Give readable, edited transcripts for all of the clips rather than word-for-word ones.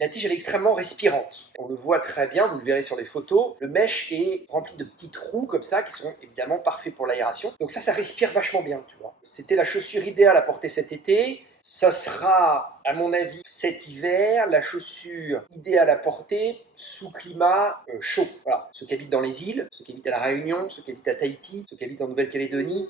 La tige elle est extrêmement respirante. On le voit très bien, vous le verrez sur les photos. Le mesh est rempli de petits trous comme ça qui sont évidemment parfaits pour l'aération. Donc ça respire vachement bien, tu vois. C'était la chaussure idéale à porter cet été. Ça sera, à mon avis, cet hiver, la chaussure idéale à porter sous climat chaud. Voilà. Ceux qui habitent dans les îles, ceux qui habitent à La Réunion, ceux qui habitent à Tahiti, ceux qui habitent en Nouvelle-Calédonie,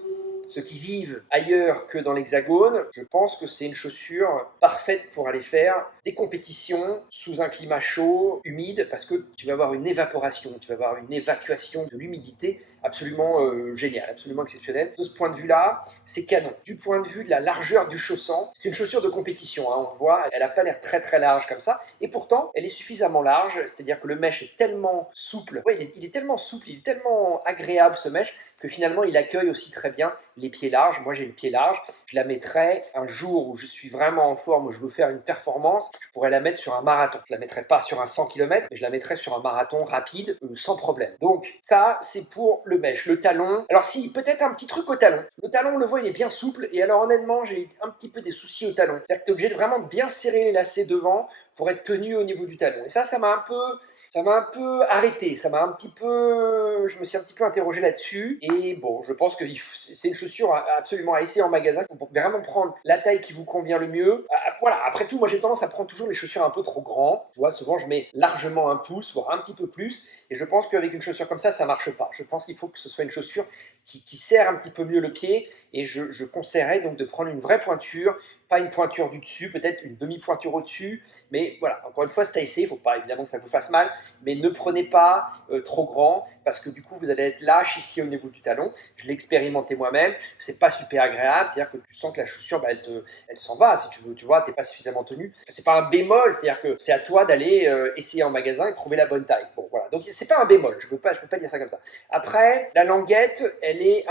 ceux qui vivent ailleurs que dans l'Hexagone, je pense que c'est une chaussure parfaite pour aller faire des compétitions sous un climat chaud, humide, parce que tu vas avoir une évaporation, tu vas avoir une évacuation de l'humidité absolument géniale, absolument exceptionnelle. De ce point de vue-là, c'est canon. Du point de vue de la largeur du chausson, c'est une chaussure de compétition, hein, on le voit, elle n'a pas l'air très très large comme ça, et pourtant, elle est suffisamment large, c'est-à-dire que le mesh est tellement souple, ouais, il est tellement souple, il est tellement agréable ce mesh, que finalement il accueille aussi très bien les pieds larges. Moi j'ai le pied large, je la mettrais un jour où je suis vraiment en forme, où je veux faire une performance, je pourrais la mettre sur un marathon. Je la mettrais pas sur un 100 km, mais je la mettrais sur un marathon rapide, sans problème. Donc ça c'est pour le mesh. Le talon, alors si, peut-être un petit truc au talon. Le talon on le voit il est bien souple, et alors honnêtement j'ai un petit peu des soucis au talon. C'est-à-dire que tu es obligé de vraiment bien serrer les lacets devant pour être tenu au niveau du talon. Et ça m'a un peu arrêté, je me suis un petit peu interrogé là-dessus, et bon, je pense que c'est une chaussure absolument à essayer en magasin. Il faut vraiment prendre la taille qui vous convient le mieux. Voilà, après tout, moi j'ai tendance à prendre toujours les chaussures un peu trop grandes. Tu vois, souvent je mets largement un pouce, voire un petit peu plus, et je pense qu'avec une chaussure comme ça marche pas. Je pense qu'il faut que ce soit une chaussure qui serre un petit peu mieux le pied, et je conseillerais donc de prendre une vraie pointure, pas une pointure du dessus, peut-être une demi-pointure au-dessus, mais voilà, encore une fois, c'est à essayer, il ne faut pas évidemment que ça vous fasse mal, mais ne prenez pas trop grand, parce que du coup, vous allez être lâche ici au niveau du talon. Je l'ai expérimenté moi-même, c'est pas super agréable, c'est-à-dire que tu sens que la chaussure, elle s'en va, si tu veux, tu vois, t'es pas suffisamment tenu. C'est pas un bémol, c'est-à-dire que c'est à toi d'aller essayer en magasin et trouver la bonne taille. Bon, voilà, donc c'est pas un bémol, je peux pas dire ça comme ça. Après, la languette, elle est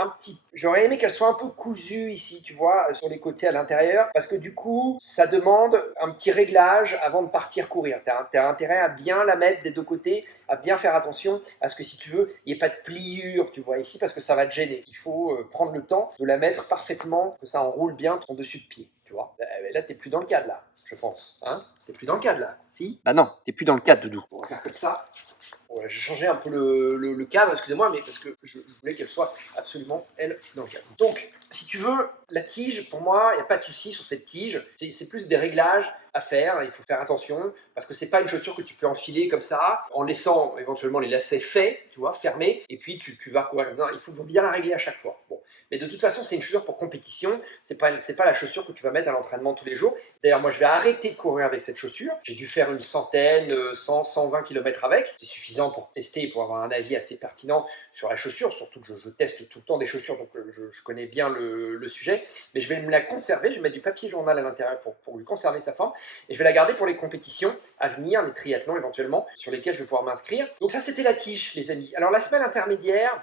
j'aurais aimé qu'elle soit un peu cousue ici, tu vois, sur les côtés à l'intérieur, parce que du coup, ça demande un petit réglage avant de partir courir. Tu as intérêt à bien la mettre des deux côtés, à bien faire attention à ce que, si tu veux, il n'y ait pas de pliure, tu vois, ici, parce que ça va te gêner. Il faut prendre le temps de la mettre parfaitement, que ça enroule bien ton dessus de pied, tu vois. Là, tu n'es plus dans le cadre, là, je pense. Hein, tu n'es plus dans le cadre, là. Si? Bah non, tu n'es plus dans le cadre, Doudou. On va faire comme ça. Ouais, j'ai changé un peu le cadre, excusez-moi, mais parce que je voulais qu'elle soit absolument, elle, dans le cadre. Donc, si tu veux, la tige, pour moi, il n'y a pas de souci sur cette tige. C'est plus des réglages à faire, il faut faire attention, parce que c'est pas une chaussure que tu peux enfiler comme ça, en laissant éventuellement les lacets faits, tu vois, fermés, et puis tu vas recourir comme ça. Il faut bien la régler à chaque fois. Bon. Mais de toute façon, c'est une chaussure pour compétition, c'est pas la chaussure que tu vas mettre à l'entraînement tous les jours. D'ailleurs, moi, je vais arrêter de courir avec cette chaussure. J'ai dû faire une centaine, 100, 120 km avec. C'est suffisant pour tester et pour avoir un avis assez pertinent sur la chaussure, surtout que je teste tout le temps des chaussures, donc je connais bien le sujet. Mais je vais me la conserver, je vais mettre du papier journal à l'intérieur pour lui conserver sa forme, et je vais la garder pour les compétitions à venir, les triathlons éventuellement, sur lesquels je vais pouvoir m'inscrire. Donc ça, c'était la tige, les amis. Alors la semaine intermédiaire...